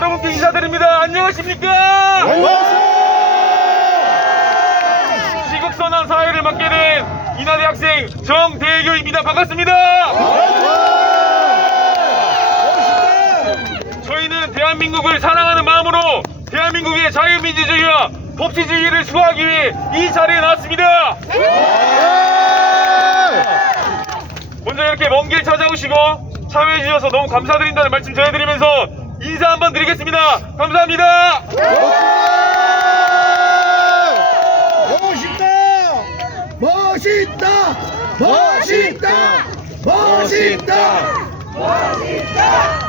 여러분께 인사드립니다. 안녕하십니까? 시국선언 사회를 맡게 된 인하대 학생 정대교입니다. 반갑습니다. 저희는 대한민국을 사랑하는 마음으로 대한민국의 자유민주주의와 법치주의를 수호하기 위해 이 자리에 나왔습니다. 먼저 이렇게 먼 길 찾아오시고 참여해 주셔서 너무 감사드린다는 말씀 전해드리면서 인사 한번 드리겠습니다. 감사합니다. 멋있다! 멋있다! 멋있다!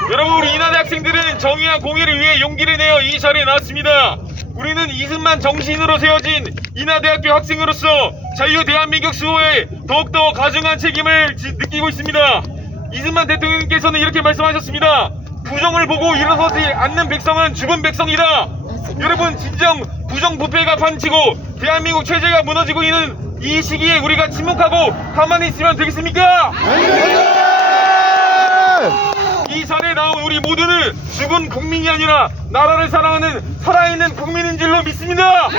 여러분, 우리 인하대 학생들은 정의와 공의를 위해 용기를 내어 이 자리에 나왔습니다. 우리는 이승만 정신으로 세워진 인하대학교 학생으로서 자유 대한민국 수호에 더욱더 가중한 책임을 느끼고 있습니다. 이승만 대통령께서는 이렇게 말씀하셨습니다. 부정을 보고 일어서지 않는 백성은 죽은 백성이다. 여러분, 진정 부정부패가 판치고 대한민국 체제가 무너지고 있는 이 시기에 우리가 침묵하고 가만히 있으면 되겠습니까? 이 자리에 나온 우리 모두는 죽은 국민이 아니라 나라를 사랑하는 살아있는 국민인 줄로 믿습니다.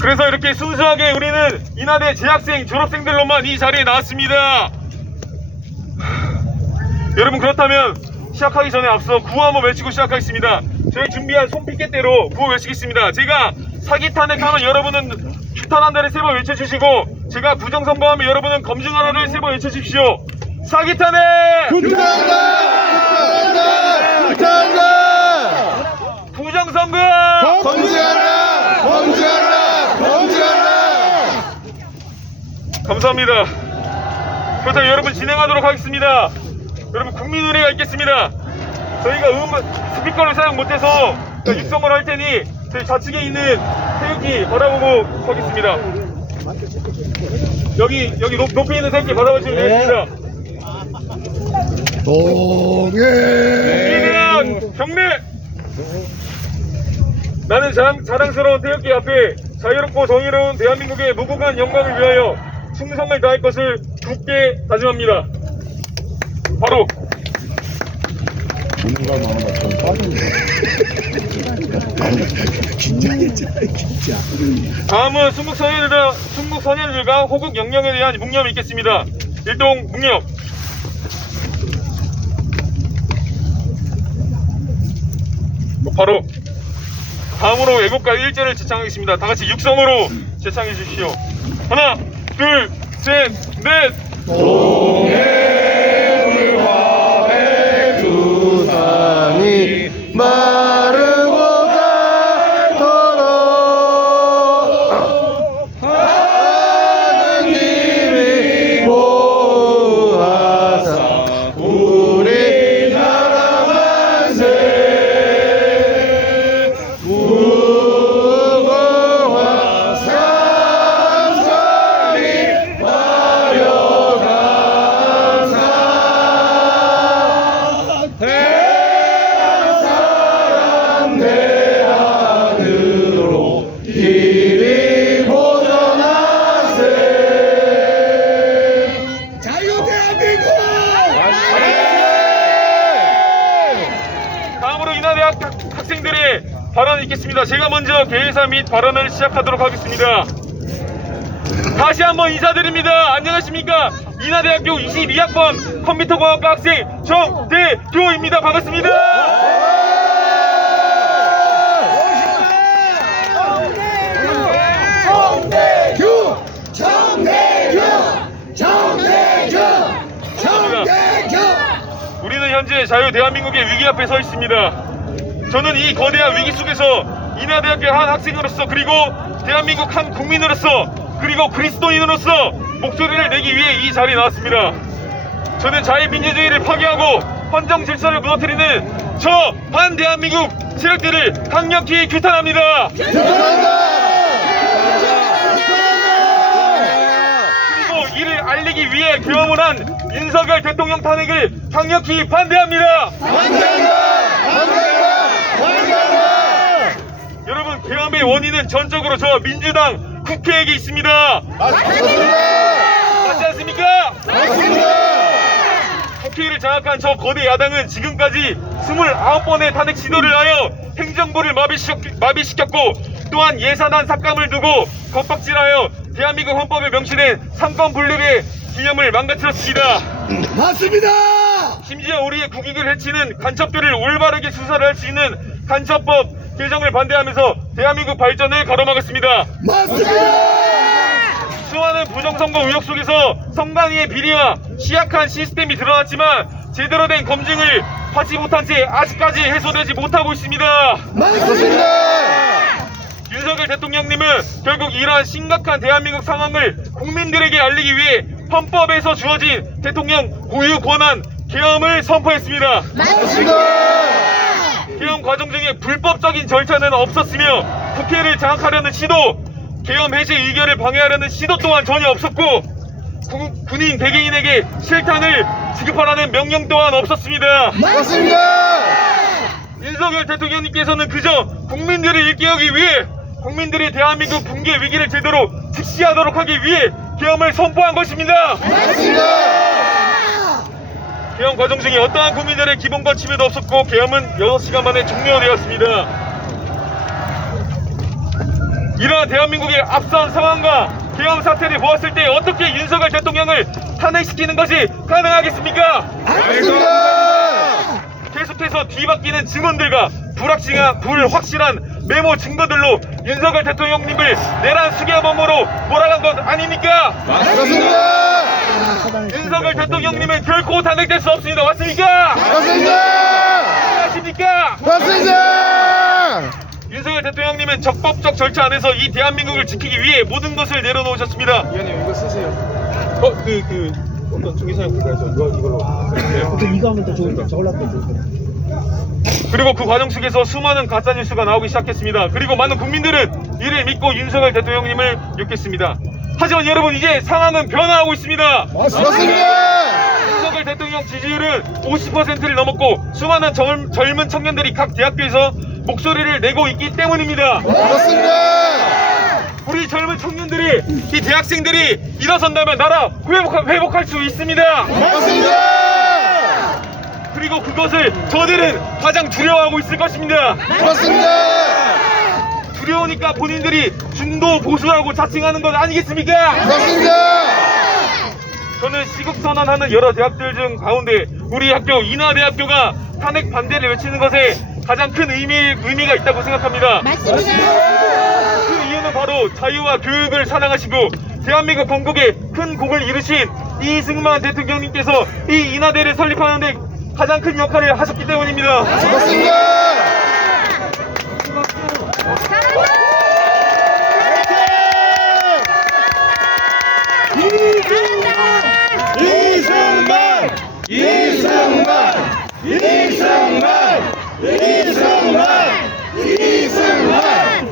그래서 이렇게 순수하게 우리는 인하대 재학생 졸업생들로만 이 자리에 나왔습니다. 여러분, 그렇다면 시작하기 전에 앞서 구호 한번 외치고 시작하겠습니다. 저희 준비한 손피켓대로 구호 외치겠습니다. 제가 사기 탄핵하면 여러분은 규탄한다를 3번 외쳐주시고, 제가 부정선거하면 여러분은 검증하라를 3번 외쳐주십시오. 사기 탄핵! 규탄한다! 규탄한다! 부정선거! 검증하라! 검증하라! 검증하라! 감사합니다. 그렇다면 여러분 진행하도록 하겠습니다. 여러분, 국민의례가 있겠습니다. 저희가 스피커를 사용 못해서 육성을 할 테니 저희 좌측에 있는 태극기 바라보고 서겠습니다. 여기 높이 있는 태극기 바라보시면 되겠습니다. 동해 위대한 경례! 나는 자랑스러운 태극기 앞에 자유롭고 정의로운 대한민국의 무궁한 영광을 위하여 충성을 다할 것을 굳게 다짐합니다. 바로 다음은 순국선열들과 호국 영령에 대한 묵념이 있겠습니다. 일동 묵념. 바로 다음으로 애국가 1절을 제창하겠습니다. 다같이 육성으로 제창해 주십시오. 하나, 둘, 셋, 넷. 동해물과 백두산이 마르고 닳도록 하느님이 보호하사 우리나라 만세 무궁화 삼천리 화려강산 대한사람 대한으로 길이 보전하세 자유대한민국 다음으로 인하대 학생들의 발언이 있겠습니다. 제가 먼저 개회사 및 발언을 시작하도록 하겠습니다. 다시 한번 인사드립니다. 안녕하십니까? 인하대학교 22학번 컴퓨터공학과 학생 정대교입니다. 반갑습니다. 정대규 정대규 정대규 정대규 우리는 현재 자유 대한민국의 위기 앞에 서 있습니다. 저는 이 거대한 위기 속에서 인하대학교 한 학생으로서, 그리고 대한민국 한 국민으로서, 그리고 그리스도인으로서 목소리를 내기 위해 이 자리에 나왔습니다. 저는 자유민주주의를 파괴하고 헌정 질서를 무너뜨리는 저 반대한민국 세력들을 강력히 규탄합니다. 그리고 이를 알리기 위해 계엄을 한 윤석열 대통령 탄핵을 강력히 반대합니다. 여러분, 계엄의 원인은 전적으로 저 민주당 국회에게 있습니다. 맞지 않습니까? 국회를 장악한 저 거대 야당은 지금까지 29번의 탄핵 시도를 하여 행정부를 마비시켰고 또한 예산안 삭감을 두고 겁박질하여 대한민국 헌법에 명시된 삼권 분립의 기념을 망가뜨렸습니다. 맞습니다. 심지어 우리의 국익을 해치는 간첩들을 올바르게 수사를 할 수 있는 간첩법 개정을 반대하면서 대한민국 발전을 가로막았습니다. 맞습니다. 수많은 부정선거 의혹 속에서 선관위의 비리와 취약한 시스템이 드러났지만 제대로 된 검증을 하지 못한 채 아직까지 해소되지 못하고 있습니다. 맞습니다. 윤석열 대통령님은 결국 이러한 심각한 대한민국 상황을 국민들에게 알리기 위해 헌법에서 주어진 대통령 고유 권한 계엄을 선포했습니다. 맞습니다. 계엄 과정 중에 불법적인 절차는 없었으며 국회를 장악하려는 시도, 계엄 해제 의결을 방해하려는 시도 또한 전혀 없었고 군인 개개인에게 실탄을 지급하라는 명령 또한 없었습니다. 맞습니다. 윤석열 대통령님께서는 그저 국민들을 일깨우기 위해 국민들이 대한민국 붕괴 위기를 제대로 직시하도록 하기 위해 계엄을 선포한 것입니다. 맞습니다. 계엄 과정 중에 어떠한 국민들의 기본권 침해도 없었고 계엄은 6시간 만에 종료되었습니다. 이러한 대한민국의 앞선 상황과 계엄 사태를 보았을 때 어떻게 윤석열 대통령을 탄핵시키는 것이 가능하겠습니까? 맞습니다. 계속해서 뒤바뀌는 증언들과 불확실한 메모 증거들로 윤석열 대통령님을 내란 수개범으로 몰아간 것 아닙니까? 맞습니다. 윤석열 대통령님은 결코 탄핵될 수 없습니다. 맞습니까? 맞습니다. 아십니까? 맞습니다. 윤석열 대통령님은 적법적 절차 안에서 이 대한민국을 지키기 위해 모든 것을 내려놓으셨습니다. 위원님 이거 쓰세요. 어떤 중개사님 불가해서 이걸로. 이거 하면 더 좋은데 저걸로 하면 더 좋은데. 그리고 그 과정 속에서 수많은 가짜뉴스가 나오기 시작했습니다. 그리고 많은 국민들은 이를 믿고 윤석열 대통령님을 욕했습니다. 하지만 여러분 이제 상황은 변화하고 있습니다. 맞습니다. 윤석열 대통령 지지율은 50%를 넘었고 수많은 젊은 청년들이 각 대학교에서 목소리를 내고 있기 때문입니다. 맞습니다. 우리 젊은 청년들이 이 대학생들이 일어선다면 나라 회복할 수 있습니다. 맞습니다. 그리고 그것을 저들은 가장 두려워하고 있을 것입니다. 맞습니다. 두려우니까 본인들이 중도 보수라고 자칭하는 것 아니겠습니까? 맞습니다. 저는 시국선언하는 여러 대학들 중 가운데 우리 학교 인하대학교가 탄핵 반대를 외치는 것에 가장 큰 의미가 있다고 생각합니다. 맞습니다. 그 이유는 바로 자유와 교육을 사랑하시고 대한민국 건국에 큰 공을 이루신 이승만 대통령님께서 이 인하대를 설립하는데 가장 큰 역할을 하셨기 때문입니다. 맞습니다. 이승만! 이승만! 이승만! 이승만! 이승만!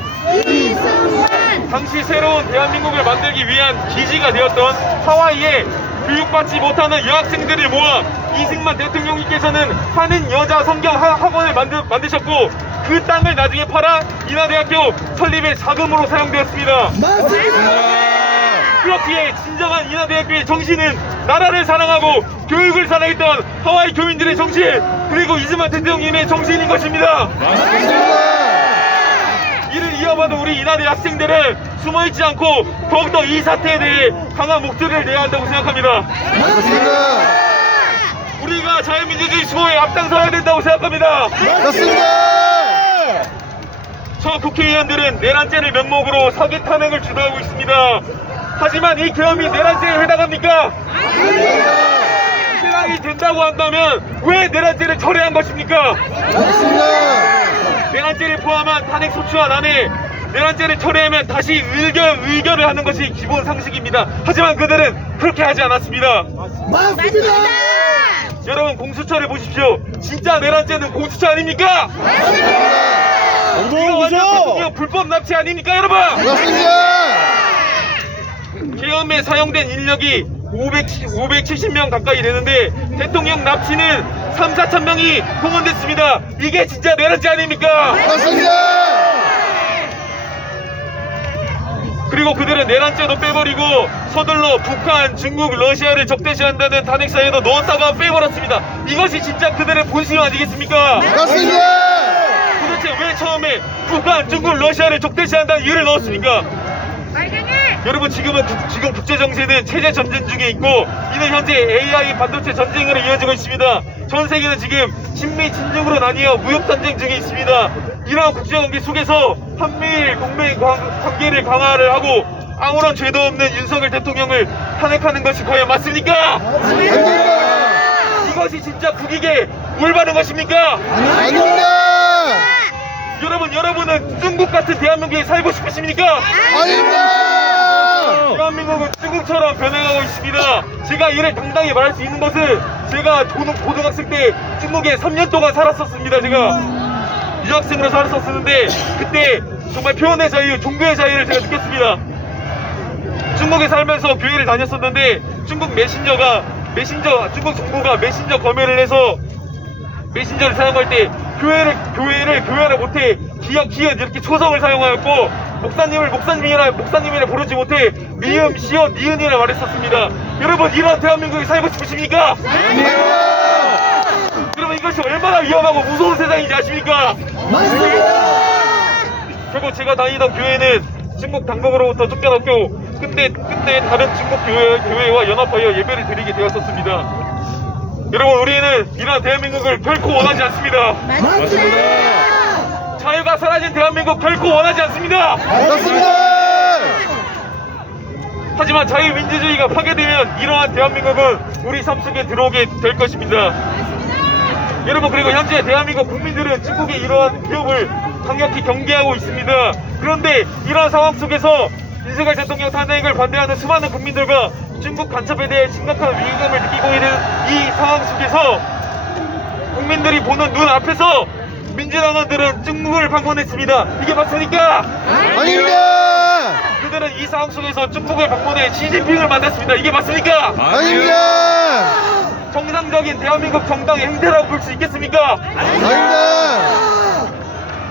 이승만! 당시 새로운 대한민국을 만들기 위한 기지가 되었던 하와이에 교육받지 못하는 여학생들을 모아 이승만 대통령님께서는 한인 여자 성경 학원을 만드셨고 그 땅을 나중에 팔아 인하대학교 설립의 자금으로 사용되었습니다. 맞습니다. 그렇기에 진정한 인하대학교의 정신은 나라를 사랑하고 교육을 사랑했던 하와이 교민들의 정신 그리고 이승만 대통령님의 정신인 것입니다. 맞습니다. 이를 이어받은 우리 인하대 학생들은 숨어있지 않고 더욱더 이 사태에 대해 강한 목소리를 내야 한다고 생각합니다. 맞습니다. 우리가 자유민주주의 수호에 앞장서야 된다고 생각합니다. 맞습니다. 저 국회의원들은 내란죄를 명목으로 사기 탄핵을 주도하고 있습니다. 하지만 이 계엄이 내란죄에 해당합니까? 해당이 된다고 한다면 왜 내란죄를 철회한 것입니까? 맞습니다. 내란죄를 포함한 탄핵 소추안 안에 내란죄를 철회하면 다시 의결을 하는 것이 기본 상식입니다. 하지만 그들은 그렇게 하지 않았습니다. 맞습니다. 여러분 공수처를 보십시오. 진짜 내란죄는 공수처 아닙니까? 이거 완전 대통령 불법 납치 아닙니까 여러분? 맞습니다. 계엄에 사용된 인력이 570명 가까이 되는데 대통령 납치는 3,4천 명이 동원됐습니다. 이게 진짜 내란죄 아닙니까? 맞습니다. 그리고 그들은 내란죄도 빼버리고 서둘러 북한, 중국, 러시아를 적대시한다는 탄핵사에도 넣었다가 빼버렸습니다. 이것이 진짜 그들의 본심 아니겠습니까? 맞습니다. 도대체 왜 처음에 북한, 중국, 러시아를 적대시한다는 이유를 넣었습니까? 여러분 지금 국제정세는 체제 전쟁 중에 있고 이는 현재 AI 반도체 전쟁으로 이어지고 있습니다. 전 세계는 지금 친미 친중으로 나뉘어 무역전쟁 중에 있습니다. 이러한 국제관계 속에서 한미일 동맹 관계를 강화를 하고 아무런 죄도 없는 윤석열 대통령을 탄핵하는 것이 과연 맞습니까? 아닙니다. 이것이 진짜 국익에 올바른 것입니까? 아닙니다. 여러분은 중국 같은 대한민국에 살고 싶으십니까? 아닙니다. 대한민국은 중국처럼 변해가고 있습니다. 제가 이를 당당히 말할 수 있는 것은 제가 고등학생 때 중국에 3년 동안 살았었습니다. 제가 유학생으로 살았었는데 그때 정말 표현의 자유, 종교의 자유를 제가 느꼈습니다. 중국에 살면서 교회를 다녔었는데 중국 중국 정부가 메신저 검열을 해서 메신저를 사용할 때 교회를 못해 기역, 히읗 이렇게 초성을 사용하였고 목사님을 목사님이라 부르지 못해 미음, 시옷, 니은이라 말했었습니다. 여러분 이런 대한민국에 살고 싶으십니까? 여러분 이것이 얼마나 위험하고 무서운 세상인지 아십니까? 결국 제가 다니던 교회는 중국 당국으로부터 쫓겨났고 근데 다른 중국 교회와 연합하여 예배를 드리게 되었었습니다. 여러분 우리는 이런 대한민국을 결코 원하지 않습니다. 자유가 사라진 대한민국 결코 원하지 않습니다. 맞습니다. 하지만 자유민주주의가 파괴되면 이러한 대한민국은 우리 삶 속에 들어오게 될 것입니다. 여러분 그리고 현재 대한민국 국민들은 중국의 이러한 위협을 강력히 경계하고 있습니다. 그런데 이러한 상황 속에서 윤석열 대통령 탄핵을 반대하는 수많은 국민들과 중국 간첩에 대해 심각한 위기감을 느끼고 있는 이 상황 속에서 국민들이 보는 눈 앞에서 민주당원들은 중국을 방문했습니다. 이게 맞습니까? 아닙니다. 그들은 이 상황 속에서 중국을 방문해 시진핑을 만났습니다. 이게 맞습니까? 아닙니다. 정상적인 대한민국 정당의 행태라고 볼 수 있겠습니까? 아닙니다.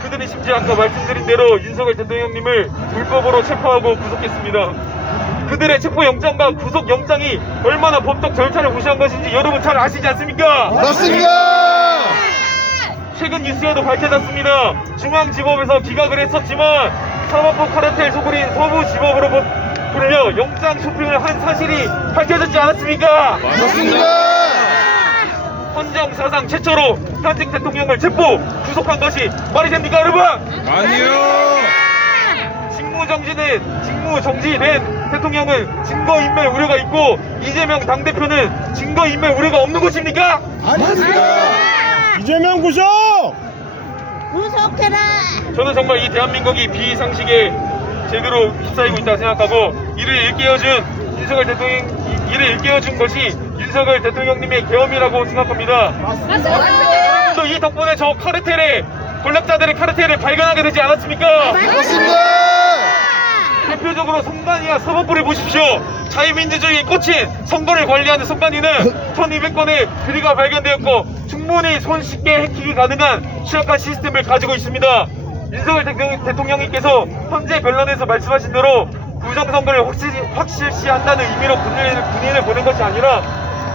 그들이 심지어 아까 말씀드린 대로 윤석열 대통령님을 불법으로 체포하고 구속했습니다. 그들의 체포영장과 구속영장이 얼마나 법적 절차를 무시한 것인지 여러분 잘 아시지 않습니까? 맞습니다. 최근 뉴스에도 밝혀졌습니다. 중앙지법에서 기각을 했었지만 사법부 카르텔 소굴인 서부지법으로 불려 영장 쇼핑을 한 사실이 밝혀졌지 않았습니까? 맞습니다. 헌정 사상 최초로 현직 대통령을 체포, 구속한 것이 말이 됩니까 여러분? 아니요. 직무 정지된 대통령은 증거인멸 우려가 있고 이재명 당대표는 증거인멸 우려가 없는 것입니까? 이재명 구속! 구속해라! 저는 정말 이 대한민국이 비상식에 제대로 휩싸이고 있다고 생각하고 이를 일깨워준 것이 윤석열 대통령님의 계엄이라고 생각합니다. 여러분도 이 덕분에 저 권력자들의 카르텔을 발견하게 되지 않았습니까? 맞습니다. 대표적으로 선관위와 사법부를 보십시오. 자유민주주의의 꽃인 선거를 관리하는 선관위는 1200건의 비리가 발견되었고 충분히 손쉽게 해킹이 가능한 취약한 시스템을 가지고 있습니다. 윤석열 대통령님께서 현재 변론에서 말씀하신 대로 부정선거를 확실시한다는 의미로 군인을 보낸 것이 아니라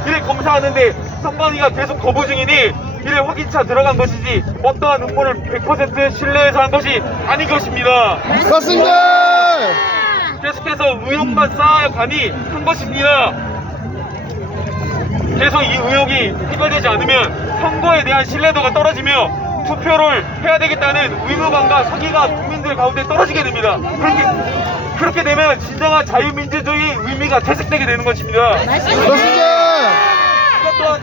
이를 검사하는데 선관위가 계속 거부 중이니 이를 확인차 들어간 것이지 어떠한 음모를 100% 신뢰해서 한 것이 아닌 것입니다. 맞습니다. 계속해서 의혹만 쌓아가니 한 것입니다. 계속 이 의혹이 해결되지 않으면 선거에 대한 신뢰도가 떨어지며 투표를 해야 되겠다는 의무감과 사기가 국민들 가운데 떨어지게 됩니다. 그렇게 되면 진정한 자유민주주의의 의미가 퇴색되게 되는 것입니다. 맞습니다. 이것 또한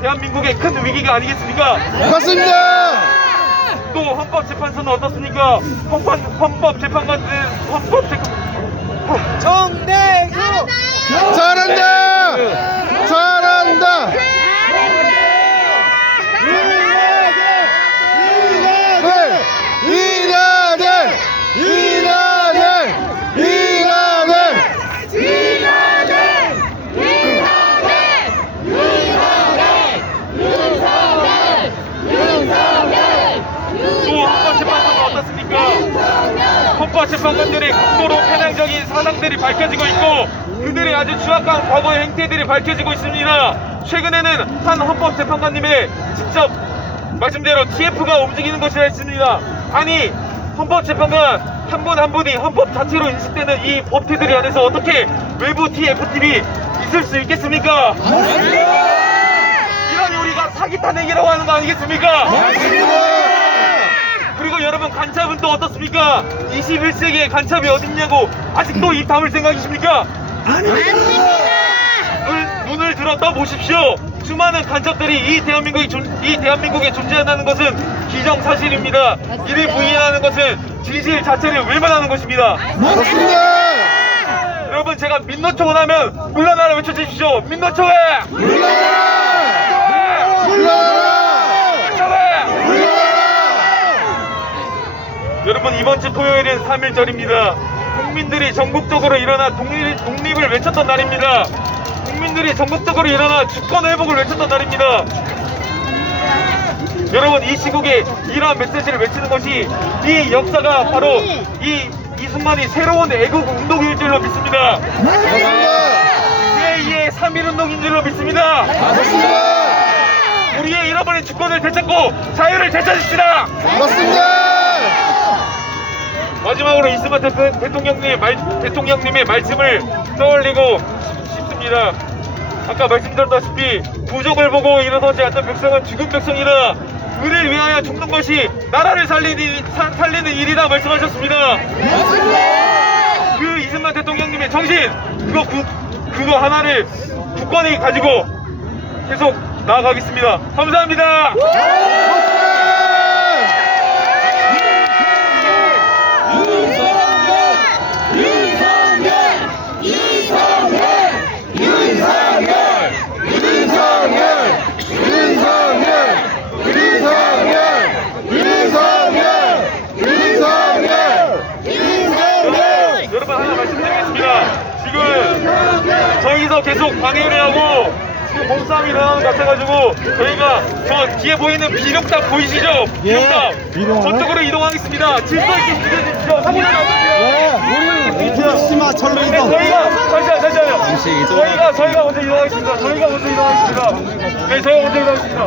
대한민국의 큰 위기가 아니겠습니까? 맞습니다. 또 헌법재판소는 어떻습니까? 헌법재판관들 잘한다. 잘한다. 또 헌법재판소는 어떻습니까? 헌법재판관들이 강도로 탄핵 사상들이 밝혀지고 있고 그들의 아주 추악한 과거의 행태들이 밝혀지고 있습니다. 최근에는 한 헌법재판관님의 직접 말씀대로 TF가 움직이는 것이라 했습니다. 아니 헌법재판관 한 분 한 분이 헌법 자체로 인식되는 이 법태들이 안에서 어떻게 외부 TF팀이 있을 수 있겠습니까? 이러니 우리가 사기 탄핵이라고 하는 거 아니겠습니까? 그리고 여러분 간첩은 또 어떻습니까? 21세기에 간첩이 어딨냐고 아직도 입 다물 생각이십니까? 눈을 들어 떠보십시오. 수많은 간첩들이 이 대한민국에 존재한다는 것은 기정사실입니다. 이를 부인하는 것은 진실 자체를 외면하는 것입니다. 맞습니다. 여러분 제가 민노총을 하면 물러나라 외쳐주십시오. 민노총에! 물러나라! 물러나라! 여러분 이번 주 토요일은 3.1절입니다. 국민들이 전국적으로 일어나 독립을 외쳤던 날입니다. 국민들이 전국적으로 일어나 주권 회복을 외쳤던 날입니다. 여러분 이 시국에 이러한 메시지를 외치는 것이 이 역사가 바로 이 순간이 새로운 애국 운동일 줄로 믿습니다. 제2의 3.1운동인 줄로 믿습니다. 우리의 잃어버린 주권을 되찾고 자유를 되찾읍시다. 맞습니다. 마지막으로 이스마 대통령님의 말씀을 떠올리고 싶습니다. 아까 말씀드렸다시피 부족을 보고 일어서지 않는 백성은 죽은 백성이다. 의를 위하여 죽는 것이 나라를 살리는 일이다 말씀하셨습니다. 그 이승만 대통령님의 정신 그거 하나를 굳건히 가지고 계속 나아가겠습니다. 감사합니다. 여러분 하나 말씀드리겠습니다. 지금 저기서 계속 방해를 하고 지금 몸싸움이 일어나는 것 같아가지고 저희가 저 뒤에 보이는 비룡탑 보이시죠? 비룡탑 저쪽으로 이동하겠습니다. 질서 있게 움직여주십시오. 사고는 안 됩니다. 이스마 절로 네, 이동. 잠시만요. 저희가 먼저 이동하겠습니다. 네, 저희가 먼저 이동하겠습니다. 저희가 먼저 이동하겠습니다.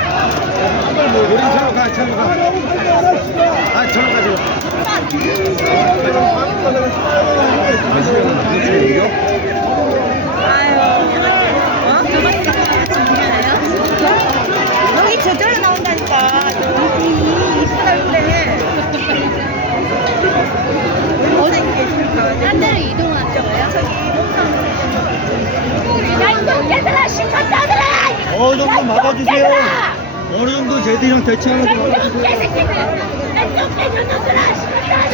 우리 절로 가, 절로 가. 아, 절로 가, 절로 가. 여기 저절로 나온다니까. 이 이쁜 얼굴에. 어디 계실까? 딴 데로 이동하자고요? 야, 이놈 얘들아, 신천자들아! 어느 정도 막아주세요. 어느 정도 쟤들이랑 대치하는 거 막아주세요. 개새끼들! 내 놈들아, 신천자들아!